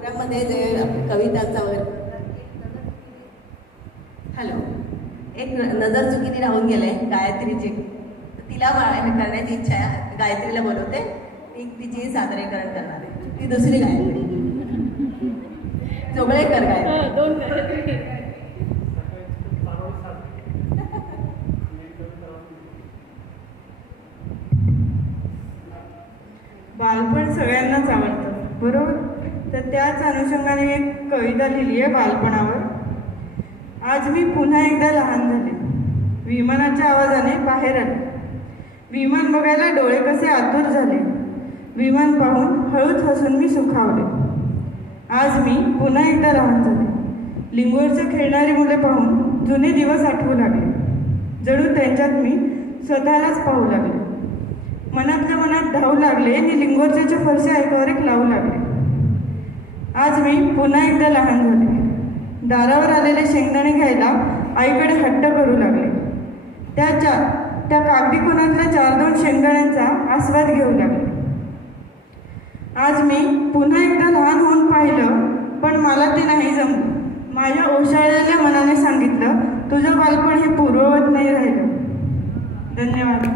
प्रोग्राममध्ये जे कवितांचा वगैरे हॅलो. एक नजर चुकीने राहून गेले गायत्रीची. तर तिला मा- करण्याची इच्छा आहे. गायत्रीला बोलवते ती तिची सादरीकरण करणार आहे. ती दुसरी गायत्री. जोगळेकर गायत्री. दोन बालपण सगळ्यांनाच आवडतं. बरोबर. तर त्याच अनुषंगाने मी एक कविता लिहिली आहे बालपणावर. आज मी पुन्हा एकदा लहान झाले. विमानाच्या आवाजाने बाहेर आले. विमान बघायला डोळे कसे आतुर झाले. विमान पाहून हळूच हसून मी सुखावले. आज मी पुन्हा एकदा लहान झाले. लिंगोरचं खेळणारी मुले पाहून जुने दिवस आठवू लागले. जणू त्यांच्यात मी स्वतःलाच पाहू लागले. मनातल्या मनात धावू लागले आणि लिंगोरच्याच्या फरशा ऐकावर एक लावू लागले. आज मी पुन्हा एकदा लहान झाले. दारावर आलेले शेंगदाणे घ्यायला आईकडे हट्ट करू लागले. त्या चा त्या कागदी कोणातल्या चार दोन शेंगदाण्यांचा आस्वाद घेऊ लागले. आज मी पुन्हा एकदा लहान होऊन पाहिलं पण मला ते नाही जमलं. माझ्या ओशाळलेल्या मनाने सांगितलं तुझं बालपण हे पूर्ववत नाही राहिलं. धन्यवाद.